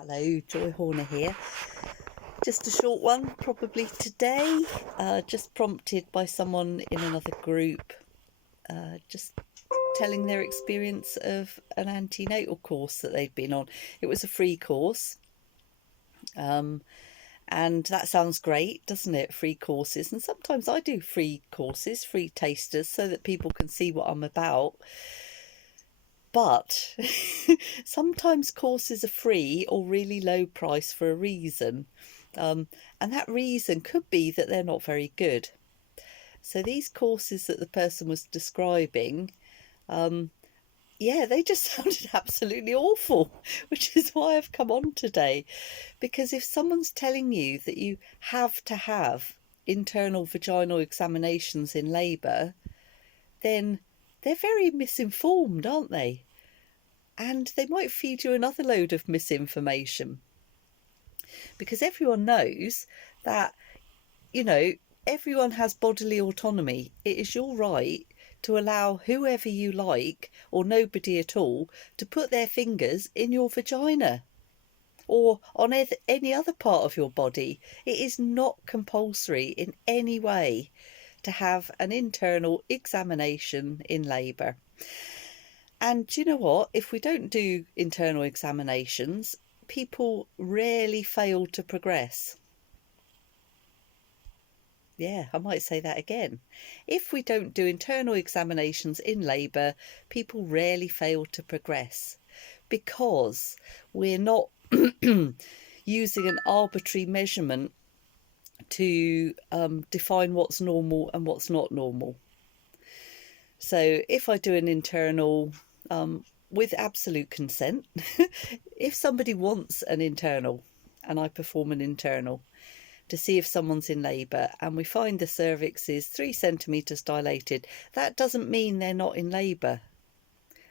Hello, Joy Horner here. Just a short one, probably today, just prompted by someone in another group, just telling their experience of an antenatal course that they'd been on. It was a free course, and that sounds great, doesn't it? Free courses, and sometimes I do free courses, free tasters, so that people can see what I'm about. But sometimes courses are free or really low price for a reason. And that reason could be that they're not very good. So these courses that the person was describing, yeah, they just sounded absolutely awful, which is why I've come on today. Because if someone's telling you that you have to have internal vaginal examinations in labour, then they're very misinformed, aren't they? And they might feed you another load of misinformation. Because everyone knows that, everyone has bodily autonomy. It is your right to allow whoever you like, or nobody at all, to put their fingers in your vagina or on any other part of your body. It is not compulsory in any way to have an internal examination in labour. And do you know what? If we don't do internal examinations, people rarely fail to progress. Yeah, I might say that again. If we don't do internal examinations in labour, people rarely fail to progress because we're not using an arbitrary measurement to define what's normal and what's not normal. So if I do an internal with absolute consent, if somebody wants an internal and I perform an internal to see if someone's in labour and we find the cervix is 3 centimetres dilated, that doesn't mean they're not in labour.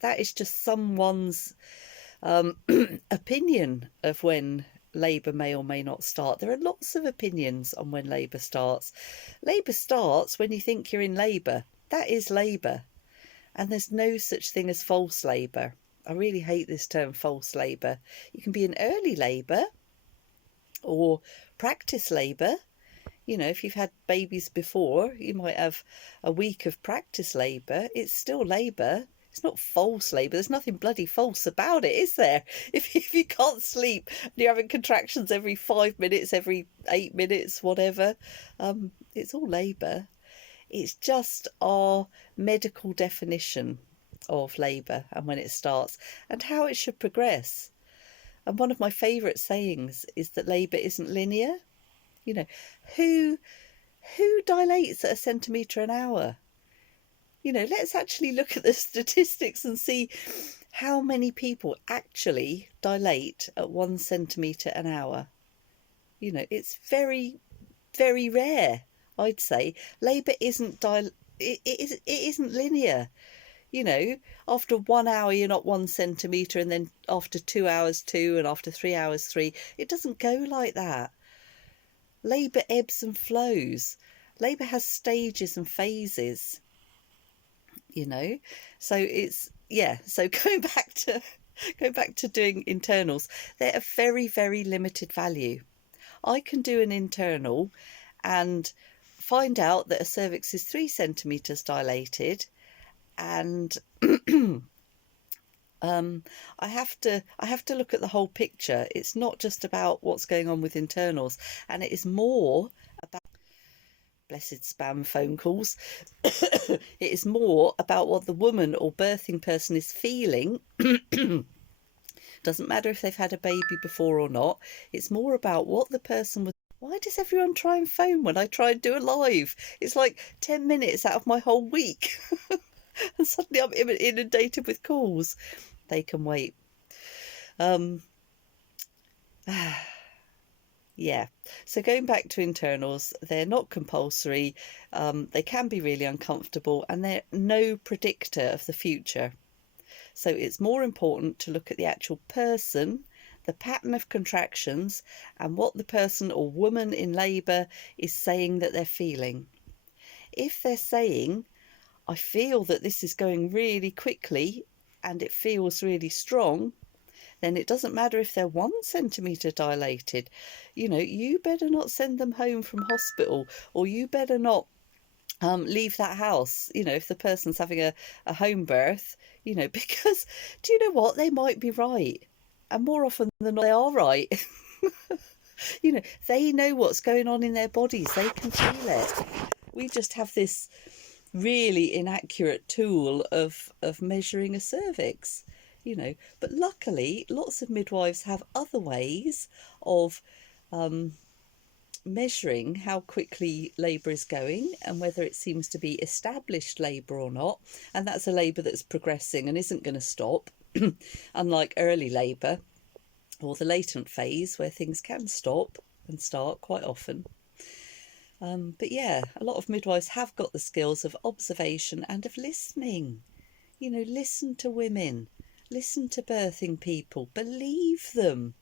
That is just someone's opinion of when labour may or may not start. There are lots of opinions on when labour starts. Labour starts when you think you're in labour. That is labour. And there's no such thing as false labour. I really hate this term, false labour. You can be in early labour or practice labour. If you've had babies before, you might have a week of practice labour. It's still labour. It's not false labour. There's nothing bloody false about it, is there? If you can't sleep and you're having contractions every 5 minutes, every 8 minutes, whatever, it's all labour. It's just our medical definition of labour and when it starts and how it should progress. And one of my favourite sayings is that labour isn't linear. Who dilates at a centimetre an hour? Let's actually look at the statistics and see how many people actually dilate at 1 centimetre an hour. It's very, very rare. I'd say labour isn't it isn't linear. After 1 hour you're not 1 centimetre, and then after 2 hours 2, and after 3 hours 3. It doesn't go like that. Labour ebbs and flows. Labour has stages and phases. So it's So going back to doing internals, they're a very, very limited value. I can do an internal and find out that a cervix is 3 centimetres dilated, and I have to look at the whole picture. It's not just about what's going on with internals, and it is more about blessed spam phone calls. It is more about what the woman or birthing person is feeling. Doesn't matter if they've had a baby before or not. It's more about what the person was. Why does everyone try and phone when I try and do a live? It's like 10 minutes out of my whole week. And suddenly I'm inundated with calls. They can wait. Yeah. So going back to internals, they're not compulsory. They can be really uncomfortable, and they're no predictor of the future. So it's more important to look at the actual person, the pattern of contractions, and what the person or woman in labour is saying that they're feeling. If they're saying, I feel that this is going really quickly and it feels really strong, then it doesn't matter if they're 1 centimetre dilated. You better not send them home from hospital, or you better not leave that house, if the person's having a home birth, because do you know what? They might be right. And more often than not, they are right. They know what's going on in their bodies. They can feel it. We just have this really inaccurate tool of measuring a cervix, But luckily, lots of midwives have other ways of measuring how quickly labour is going and whether it seems to be established labour or not. And that's a labour that's progressing and isn't going to stop, unlike early labour or the latent phase where things can stop and start quite often. But yeah, a lot of midwives have got the skills of observation and of listening. Listen to women, listen to birthing people, believe them.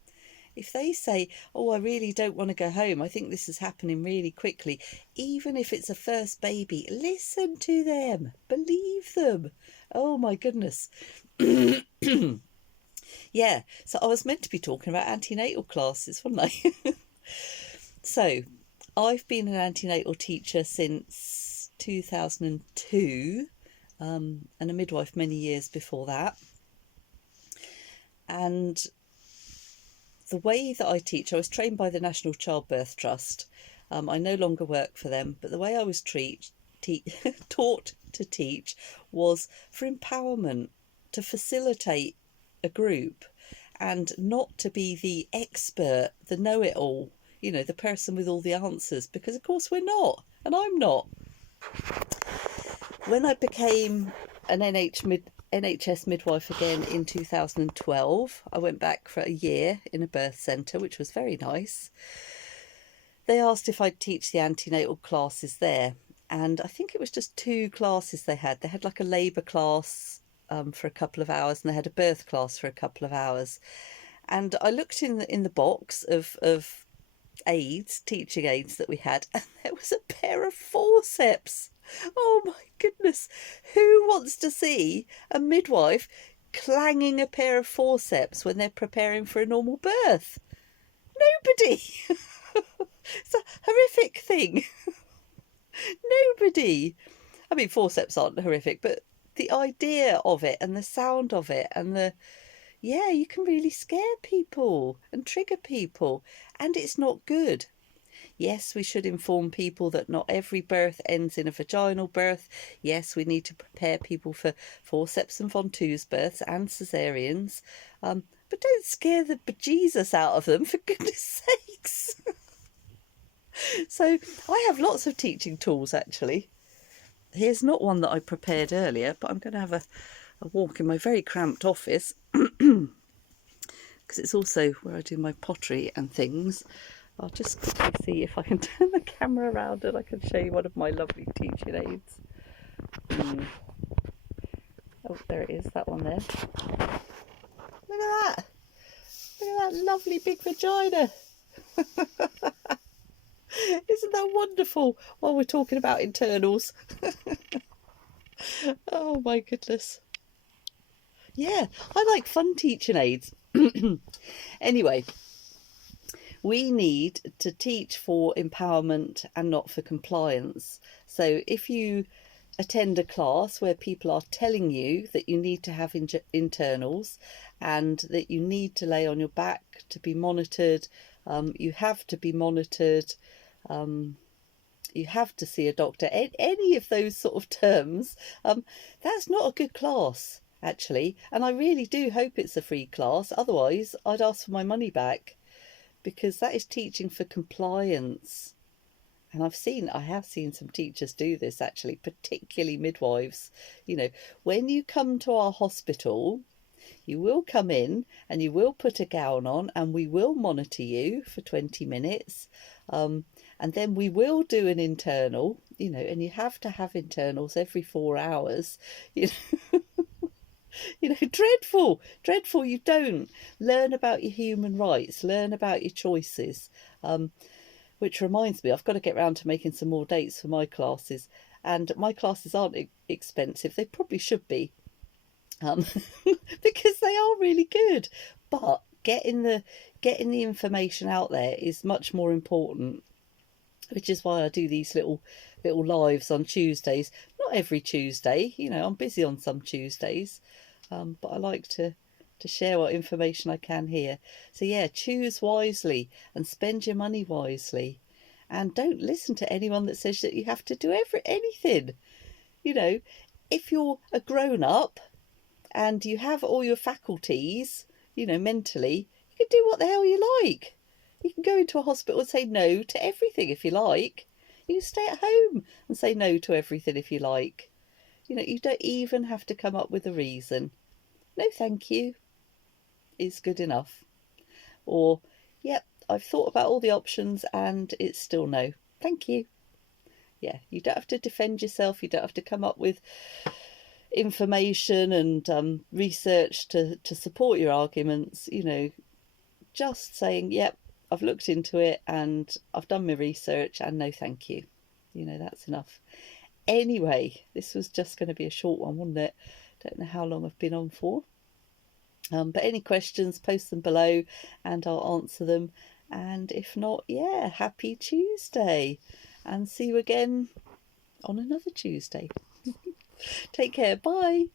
If they say, oh, I really don't want to go home, I think this is happening really quickly, even if it's a first baby, listen to them, believe them. Oh my goodness. Yeah, so I was meant to be talking about antenatal classes, wasn't I? So, I've been an antenatal teacher since 2002, and a midwife many years before that. And the way that I teach, I was trained by the National Childbirth Trust. I no longer work for them, but the way I was taught to teach was for empowerment, to facilitate a group, and not to be the expert, the know-it-all, the person with all the answers, because of course we're not, and I'm not. When I became an NHS midwife again in 2012, I went back for a year in a birth centre, which was very nice. They asked if I'd teach the antenatal classes there, and I think it was just 2 classes they had. They had like a labour class for a couple of hours, and they had a birth class for a couple of hours. And I looked in the box of aids, teaching aids that we had, and there was a pair of forceps. Oh my goodness, who wants to see a midwife clanging a pair of forceps when they're preparing for a normal birth? Nobody. It's a horrific thing. Nobody. I mean, forceps aren't horrific, but the idea of it and the sound of it and you can really scare people and trigger people, and it's not good. Yes, we should inform people that not every birth ends in a vaginal birth. Yes, we need to prepare people for forceps and ventouse births and caesareans. But don't scare the bejesus out of them, for goodness sakes. So I have lots of teaching tools, actually. Here's not one that I prepared earlier, but I'm going to have a walk in my very cramped office, because it's also where I do my pottery and things. I'll just quickly see if I can turn the camera around and I can show you one of my lovely teaching aids. Oh, there it is, that one there. Look at that! Look at that lovely big vagina! Isn't that wonderful? While we're talking about internals. Oh my goodness. Yeah, I like fun teaching aids. Anyway, we need to teach for empowerment and not for compliance. So if you attend a class where people are telling you that you need to have internals and that you need to lay on your back to be monitored, you have to be monitored, you have to see a doctor, any of those sort of terms, that's not a good class, actually. And I really do hope it's a free class, otherwise I'd ask for my money back, because that is teaching for compliance. And I have seen some teachers do this, actually, particularly midwives. When you come to our hospital, you will come in and you will put a gown on and we will monitor you for 20 minutes. And then we will do an internal, and you have to have internals every 4 hours. Dreadful. You don't learn about your human rights, learn about your choices. Which reminds me, I've got to get round to making some more dates for my classes. And my classes aren't expensive. They probably should be. Because they are really good. But getting the information out there is much more important, which is why I do these little lives on Tuesdays. Not every Tuesday, you know, I'm busy on some Tuesdays, but I like to share what information I can here. So yeah, choose wisely and spend your money wisely, and don't listen to anyone that says that you have to do anything. You know, if you're a grown up and you have all your faculties, you know, mentally, you can do what the hell you like. You can go into a hospital and say no to everything if you like. You can stay at home and say no to everything if you like. You know, you don't even have to come up with a reason. No, thank you is good enough. Or, yep, I've thought about all the options and it's still no. Thank you. Yeah, you don't have to defend yourself. You don't have to come up with information and research to support your arguments. You know, just saying, yep, I've looked into it and I've done my research and no thank you. You know, that's enough. Anyway, this was just going to be a short one, wasn't it? Don't know how long I've been on for. But any questions, post them below and I'll answer them. And if not, yeah, happy Tuesday. And see you again on another Tuesday. Take care. Bye.